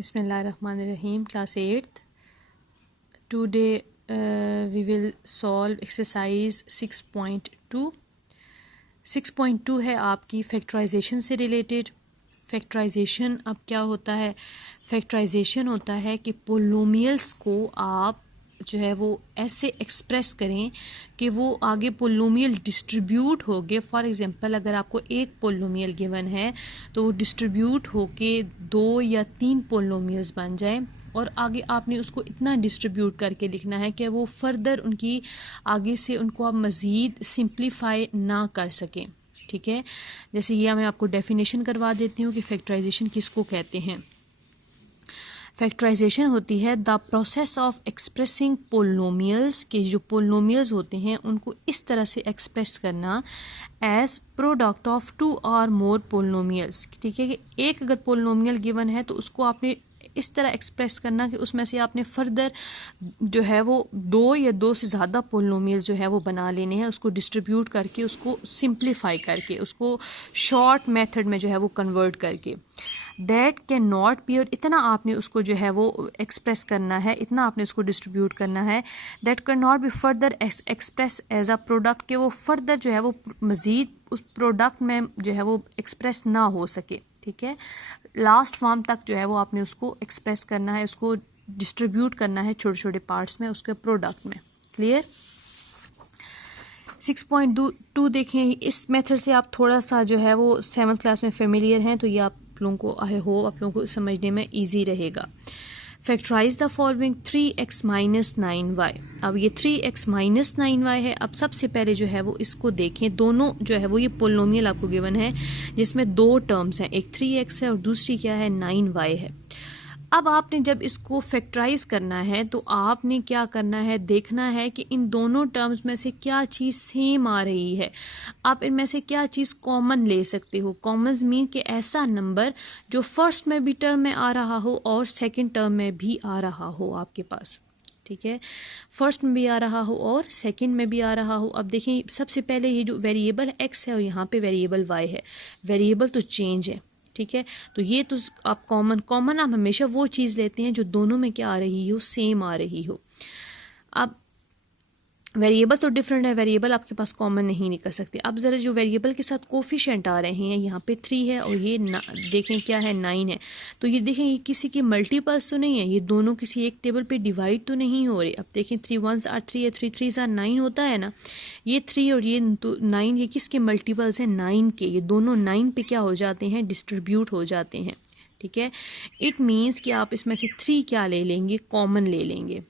Bismillahirrahmanirrahim. Class 8th. Today we will solve exercise 6.2. 6.2 है आपकी factorisation से रिलेटेड. फैक्टराइजेशन अब क्या होता है? फैक्टराइजेशन होता है कि पोलोमियल्स को आप जो है वो ऐसे एक्सप्रेस करें कि वो आगे पोलोमियल डिस्ट्रीब्यूट हो गए. फॉर एग्जांपल अगर आपको एक पोलोमियल गिवन है तो वो डिस्ट्रीब्यूट होके 2 या 3 पोलोमियल्स बन जाए और आगे आपने उसको इतना डिस्ट्रीब्यूट करके लिखना है कि वो फर्दर उनकी आगे से उनको आप मज़ीद सिंप्लीफाई ना कर सकें. ठीक है, जैसे ये मैं आपको डेफिनेशन करवा देती हूँ कि फैक्टराइजेशन किसको कहते हैं. फैक्टराइजेशन होती है द प्रोसेस ऑफ एक्सप्रेसिंग पोलोमियल्स, के जो पोलोमियल्स होते हैं उनको इस तरह से एक्सप्रेस करना एज प्रोडक्ट ऑफ 2 और मोर पोलोमियल्स. ठीक है, कि एक अगर पोलोमियल गिवन है तो उसको आपने इस तरह एक्सप्रेस करना कि उसमें से आपने फर्दर जो है वो 2 या 2 से ज़्यादा पोलोमियल जो है वो बना लेने हैं, उसको डिस्ट्रीब्यूट करके, उसको सिंप्लीफाई करके, उसको शॉर्ट मेथड में जो है वो कन्वर्ट करके. दैट कैन नॉट बी, और इतना आपने उसको जो है वो एक्सप्रेस करना है, इतना आपने उसको डिस्ट्रीब्यूट करना है. That can not be further express as a product, के वो फर्दर जो है वो मज़ीद उस प्रोडक्ट में जो है वो एक्सप्रेस ना हो सके. ठीक है, लास्ट फॉर्म तक जो है वो आपने उसको एक्सप्रेस करना है, उसको डिस्ट्रीब्यूट करना है छोटे छोटे पार्ट्स में उसके प्रोडक्ट में. क्लियर? 6.2 देखें. इस मेथड से आप थोड़ा सा जो है वो 7th क्लास में फेमिलियर हैं, तो ये आप लोगों को आई होप आप लोगों को समझने में ईजी रहेगा. Factorise the following 3x minus 9y. अब ये 3x माइनस 9y है. अब सबसे पहले जो है वो इसको देखें, दोनों जो है वो ये पोलोमियल आपको गिवन है जिसमें 2 टर्म्स हैं, एक 3x है और दूसरी क्या है 9y है. अब आपने जब इसको फैक्टराइज करना है तो आपने क्या करना है, देखना है कि इन दोनों टर्म्स में से क्या चीज़ सेम आ रही है. आप इनमें से क्या चीज़ कॉमन ले सकते हो. कॉमन मीन कि ऐसा नंबर जो फर्स्ट में भी टर्म में आ रहा हो और सेकंड टर्म में भी आ रहा हो आपके पास. ठीक है, फर्स्ट में भी आ रहा हो और सेकंड में भी आ रहा हो. अब देखें, सबसे पहले ये जो वेरिएबल x है और यहाँ पे वेरिएबल y है, वेरिएबल तो चेंज है. ठीक है, तो ये तो आप कॉमन आप हमेशा वो चीज़ लेते हैं जो दोनों में क्या आ रही हो, सेम आ रही हो. अब वेरिएबल तो डिफरेंट है, वेरिएबल आपके पास कॉमन नहीं निकल सकते. अब ज़रा जो वेरिएबल के साथ कोफिशिएंट आ रहे हैं, यहाँ पे 3 है और ये देखें क्या है 9 है, तो ये देखें ये किसी के मल्टीपल्स तो नहीं है, ये दोनों किसी एक टेबल पे डिवाइड तो नहीं हो रहे. अब देखें 3 1s are 3 है, 3 3s are 9 होता है ना. ये 3 और ये 9 ये किसके मल्टीपल्स हैं, 9 के. ये दोनों 9 पे क्या हो जाते हैं, डिस्ट्रीब्यूट हो जाते हैं. ठीक है, इट मीन्स कि आप इसमें से 3 क्या ले लेंगे, कॉमन ले लेंगे.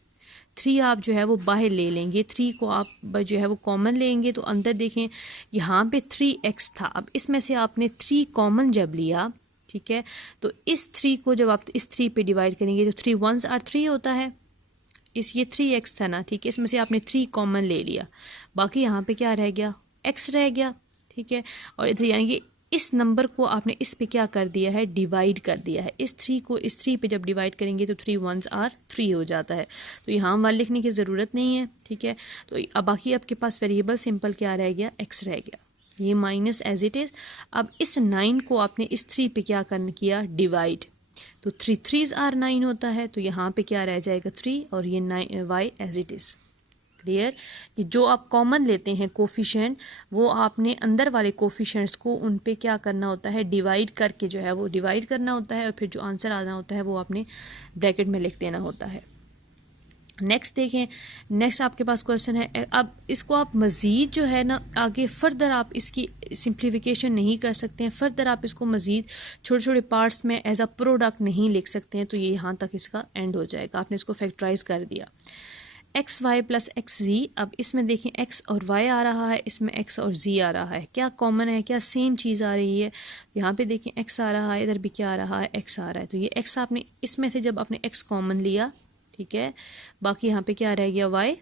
3 आप जो है वो बाहर ले लेंगे, 3 को आप जो है वो कॉमन लेंगे. तो अंदर देखें यहाँ पे 3x था. अब इसमें से आपने 3 कॉमन जब लिया, ठीक है, तो इस 3 को जब आप इस 3 पे डिवाइड करेंगे तो 3 1s are 3 होता है. ये 3x था ना. ठीक है, इसमें से आपने 3 कॉमन ले लिया, बाकी यहाँ पे क्या रह गया, x रह गया. ठीक है, और इधर यानी कि इस नंबर को आपने इस पे क्या कर दिया है, डिवाइड कर दिया है. इस 3 को इस 3 पे जब डिवाइड करेंगे तो 3 1s are 3 हो जाता है. तो यहाँ 1 लिखने की ज़रूरत नहीं है. ठीक है, तो अब बाकी आपके पास वेरिएबल सिंपल क्या रह गया, x रह गया. ये माइनस एज इट इज़. अब इस 9 को आपने इस 3 पे क्या किया, डिवाइड. तो 3 3s are 9 होता है, तो यहाँ पे क्या रह जाएगा 3 और ये 9 y as it is. Clear? कि जो आप कॉमन लेते हैं कोफिशिएंट, वो आपने अंदर वाले कोफिशिएंट्स को उन पे क्या करना होता है, डिवाइड करके जो है वो डिवाइड करना होता है और फिर जो आंसर आना होता है वो आपने ब्रैकेट में लिख देना होता है. नेक्स्ट देखें, नेक्स्ट आपके पास क्वेश्चन है. अब इसको आप मज़ीद जो है ना आगे फर्दर आप इसकी सिंप्लीफिकेशन नहीं कर सकते हैं, फर्दर आप इसको मज़ीद छोटे छोटे पार्ट्स में एज अ प्रोडक्ट नहीं लिख सकते हैं. तो ये यहाँ तक इसका एंड हो जाएगा. आपने इसको फैक्टराइज कर दिया. एक्स वाई प्लस एक्स जी. अब इसमें देखें x और y आ रहा है, इसमें x और z आ रहा है. क्या कॉमन है, क्या सेम चीज़ आ रही है. यहाँ पे देखें x आ रहा है, इधर भी क्या आ रहा है, x आ रहा है. तो ये x आपने इसमें से जब आपने x कॉमन लिया, ठीक है, बाकी यहाँ पे क्या रह गया y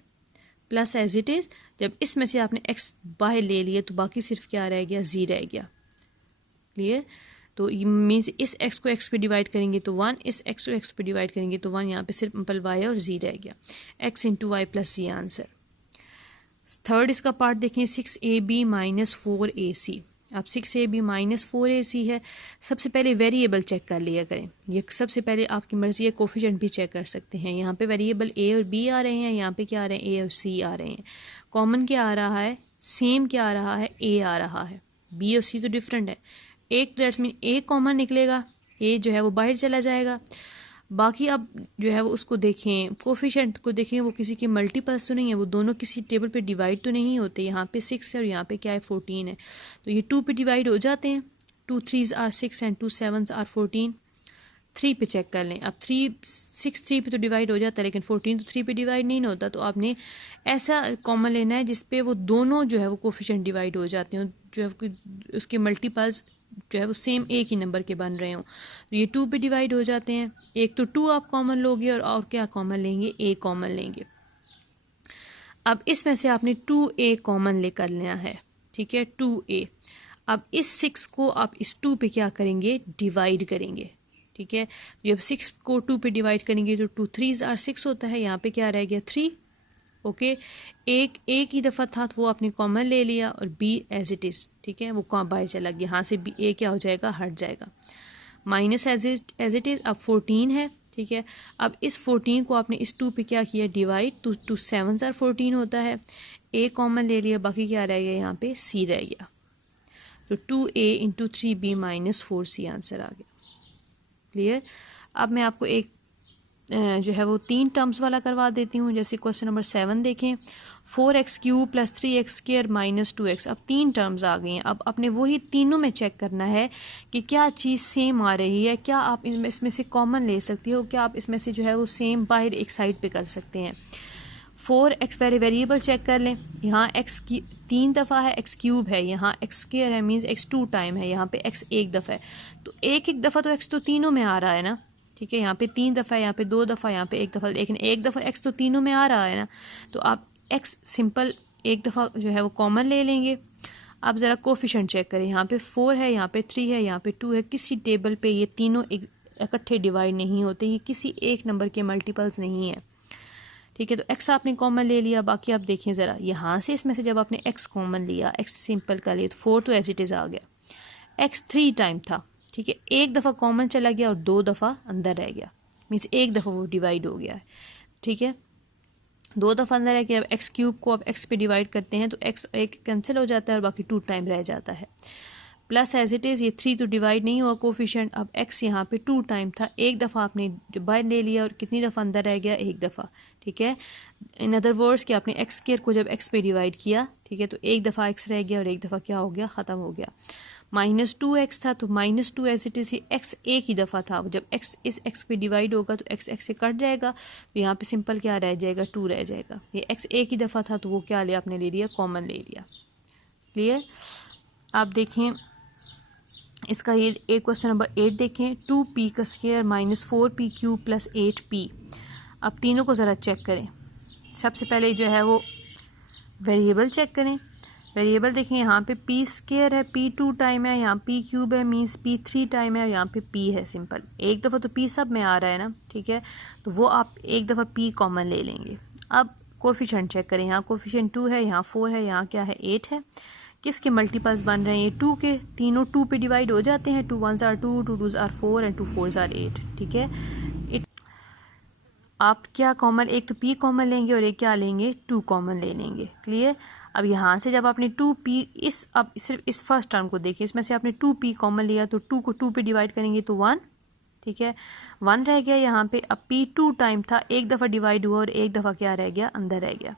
plus as it is. जब इसमें से आपने x बाहर ले लिया तो बाकी सिर्फ क्या रह गया, z रह गया. क्लियर? तो ये मीन्स इस x को x पे डिवाइड करेंगे तो 1, इस x को x पे डिवाइड करेंगे तो 1, यहाँ पे सिर्फ सिंपल y और z रह गया. x into y plus z answer. Third इसका पार्ट देखें, 6ab माइनस 4ac. अब 6ab माइनस 4ac है। सबसे पहले वेरिएबल चेक कर लिया करें, ये सबसे पहले आपकी मर्ज़ी है, कोफिशिएंट भी चेक कर सकते हैं। यहाँ पे वेरिएबल a और b आ रहे हैं, यहाँ पे क्या आ रहे हैं, a और c आ रहे हैं। कॉमन क्या आ रहा है, सेम क्या आ रहा है, a आ रहा है। b और c तो डिफरेंट है। एक दैट्स मीन a कॉमन निकलेगा, a जो है वो बाहर चला जाएगा। बाकी अब जो है वो उसको देखें, कोफिशिएंट को देखें, वो किसी के मल्टीपल्स तो नहीं है, वो दोनों किसी टेबल पे डिवाइड तो नहीं होते। यहाँ पे 6 है और यहाँ पे क्या है 14 है, तो ये 2 पे डिवाइड हो जाते हैं। 2 3s are 6 and 2 7s are 14। 3 पे चेक कर लें, अब 6 3 पे तो डिवाइड हो जाता है, लेकिन 14 तो 3 पे डिवाइड नहीं होता। तो आपने ऐसा कॉमन लेना है जिसपे वो दोनों जो है वो कोफिशिएंट डिवाइड हो जाते हैं, जो है उसके मल्टीपल्स जो है वो सेम एक ही नंबर के बन रहे हों। तो ये 2 पे डिवाइड हो जाते हैं। एक तो 2 आप कॉमन लोगे और क्या कॉमन लेंगे, a कॉमन लेंगे। अब इसमें से आपने 2a कॉमन लेकर लेना है, ठीक है, 2a। अब इस 6 को आप इस 2 पे क्या करेंगे, डिवाइड करेंगे, ठीक है। जब 6 को 2 पे डिवाइड करेंगे तो 2 3s आर 6 होता है, यहाँ पे क्या रह गया 3। ओके, एक ही दफ़ा था तो वो आपने कॉमन ले लिया और b एज इट इज़, ठीक है, वो कहाँ बाहर चला गया, यहाँ से b a क्या हो जाएगा, हट जाएगा। माइनस एज इट इज़ अब 14 है, ठीक है। अब इस 14 को आपने इस 2 पे क्या किया, डिवाइड, तो 2 7s आर 14 होता है। a कॉमन ले लिया, बाकी क्या रह गया, यहाँ पे c रह गया। तो 2a into 3b minus 4c answer आ गया। क्लियर। अब मैं आपको एक जो है वो 3 टर्म्स वाला करवा देती हूँ। जैसे क्वेश्चन नंबर 7 देखें, 4x³ plus 3x² minus 2x। अब 3 टर्म्स आ गई हैं। अब अपने वही तीनों में चेक करना है कि क्या चीज़ सेम आ रही है, क्या आप इसमें से कॉमन ले सकती हो, क्या आप इसमें से जो है वो सेम बाहर एक साइड पे कर सकते हैं। 4x वेरिएबल चेक कर लें, यहाँ x की 3 दफ़ा है, x³ है, यहाँ x² है, मीन्स x 2 टाइम है, यहाँ पे x 1 दफ़ा है। तो एक दफ़ा तो x तो तीनों में आ रहा है ना, ठीक है। यहाँ पे 3 दफ़ा है, यहाँ पे 2 दफ़ा, यहाँ पे 1 दफ़ा, लेकिन एक दफ़ा x तो तीनों में आ रहा है ना, तो आप x सिंपल एक दफ़ा जो है वो कॉमन ले लेंगे। अब ज़रा कोफिशिएंट चेक करें, यहाँ पे 4 है, यहाँ पे 3 है, यहाँ पे 2 है। किसी टेबल पे ये तीनों इकट्ठे डिवाइड नहीं होते, ये किसी एक नंबर के मल्टीपल्स नहीं है, ठीक है। तो x आपने कॉमन ले लिया। बाकी आप देखें ज़रा, यहाँ से इसमें से जब आपने x कॉमन लिया, x सिंपल कर लिया, तो 4 तो एज इट इज़ आ गया। x 3 टाइम था, ठीक है, एक दफ़ा कॉमन चला गया और 2 दफ़ा अंदर रह गया, मीन्स एक दफ़ा वो डिवाइड हो गया है, ठीक है। 2 दफ़ा अंदर रह गया। अब x³ को आप x पे डिवाइड करते हैं तो x एक कैंसिल हो जाता है और बाकी 2 टाइम रह जाता है। प्लस एज इट इज़, ये 3 तो डिवाइड नहीं हुआ कोफिशिएंट। अब x यहाँ पे 2 टाइम था, एक दफ़ा आपने डिवाइड ले लिया और कितनी दफ़ा अंदर रह गया, एक दफ़ा, ठीक है। इन अदर वर्ड्स कि आपने x² को जब x पे डिवाइड किया, ठीक है, तो एक दफ़ा x रह गया और एक दफ़ा क्या हो गया, ख़त्म हो गया। माइनस 2x था, तो minus 2 as it is, x एक ही दफ़ा था, जब x इस x पे डिवाइड होगा तो x से कट जाएगा, तो यहाँ पे सिंपल क्या रह जाएगा, 2 रह जाएगा। ये x एक ही दफ़ा था तो वो क्या लिया आपने, ले लिया, कॉमन ले लिया। क्लियर। आप देखें इसका ये एक क्वेश्चन नंबर 8 देखें, 2p का square minus 4p³ plus 8p। अब तीनों को ज़रा चेक करें। सबसे पहले जो है वो वेरिएबल चेक करें। वेरिएबल देखें, यहाँ पे p² है, p 2 टाइम है, यहाँ p³ है, मीन्स p 3 टाइम है, यहाँ पे p है। सिंपल एक दफ़ा तो p सब में आ रहा है ना, ठीक है, तो वो आप एक दफ़ा p कॉमन ले लेंगे। अब कोफिशिएंट चेक करें, यहाँ कोफिशिएंट 2 है, यहाँ 4 है, यहाँ क्या है 8 है। किसके मल्टीपल्स बन रहे हैं, ये 2 के, तीनों 2 पे डिवाइड हो जाते हैं। 2 1s are 2, 2 2s are 4 and 2 4s are 8, ठीक है। आप क्या कॉमन, एक तो p कॉमन लेंगे और एक क्या लेंगे, 2 कॉमन ले लेंगे। क्लियर। अब यहाँ से जब आपने 2p अब सिर्फ इस फर्स्ट टर्म को देखिए, इसमें से आपने 2p कॉमन लिया तो 2 को 2 पे डिवाइड करेंगे तो 1, ठीक है, 1 रह गया यहाँ पे। अब p 2 टाइम था, एक दफ़ा डिवाइड हुआ और एक दफ़ा क्या रह गया, अंदर रह गया।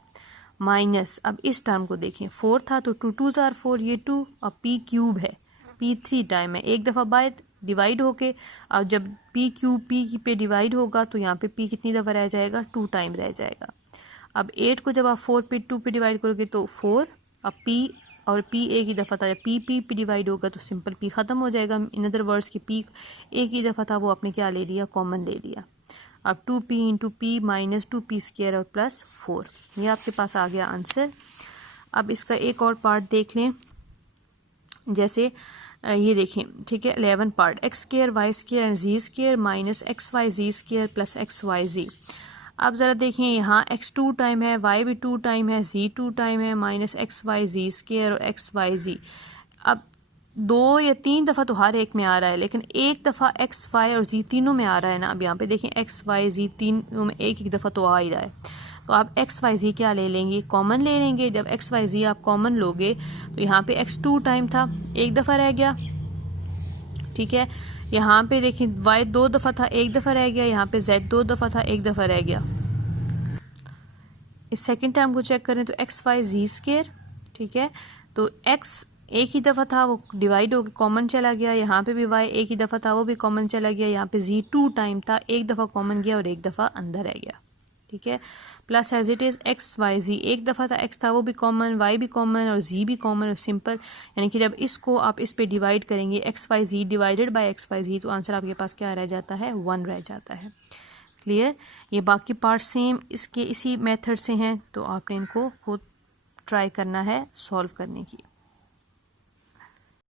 माइनस, अब इस टर्म को देखें, 4 था तो 2 2s आर 4, ये 2, अब p³ है, p 3 टाइम है, एक दफ़ा बाय डिवाइड होके, अब जब p³ p पे डिवाइड होगा तो यहाँ पे p कितनी दफ़ा रह जाएगा, 2 टाइम रह जाएगा। अब 8 को जब आप 4 पे 2 पे डिवाइड करोगे तो 4, अब p और p एक ही दफ़ा था, जब p पे डिवाइड होगा तो सिंपल p ख़त्म हो जाएगा। इन अदर वर्ड्स की p एक ही दफ़ा था, वो आपने क्या ले लिया, कॉमन ले लिया। अब 2p into p minus 2p² और प्लस 4, ये आपके पास आ गया आंसर। अब इसका एक और पार्ट देख लें, जैसे ये देखें, ठीक है, 11 part, x² y² and z² minus xyz² plus xyz। अब ज़रा देखें, यहाँ x 2 टाइम है, y भी 2 टाइम है, z 2 टाइम है, माइनस xyz² और xyz। अब 2 या 3 दफ़ा तो हर एक में आ रहा है, लेकिन एक दफ़ा एक्स वाई और जी तीनों में आ रहा है ना। अब यहाँ पे देखें एक्स वाई जी तीनों में एक एक दफ़ा तो आ ही रहा है, तो आप एक्स वाई जी क्या ले लेंगे, कॉमन ले लेंगे। जब एक्स वाई जी आप कॉमन लोगे तो यहाँ पे एक्स 2 टाइम था, एक दफ़ा रह गया, ठीक है। यहाँ पे देखिए वाई 2 दफ़ा था, एक दफ़ा रह गया। यहाँ पे जेड 2 दफ़ा था, एक दफ़ा रह गया। इस सेकंड टर्म को चेक करें तो एक्स वाई जी स्केयर, ठीक है। तो एक्स एक ही दफ़ा था, वो डिवाइड होकर कॉमन चला गया। यहाँ पे भी वाई एक ही दफ़ा था, वो भी कॉमन चला गया। यहाँ पे जी 2 टाइम था, एक दफ़ा कॉमन गया और एक दफ़ा अंदर रह गया, ठीक है। Plus as it is X Y Z, एक दफ़ा था एक्स था, वो भी कॉमन, वाई भी कॉमन और जी भी कॉमन और सिंपल। यानी कि जब इसको आप इस पे डिवाइड करेंगे X Y Z divided by X Y Z, तो आंसर आपके पास क्या रह जाता है, 1 रह जाता है। क्लियर। ये बाकी पार्ट सेम इसके इसी मेथड से हैं, तो आपने इनको खुद ट्राई करना है सॉल्व करने की।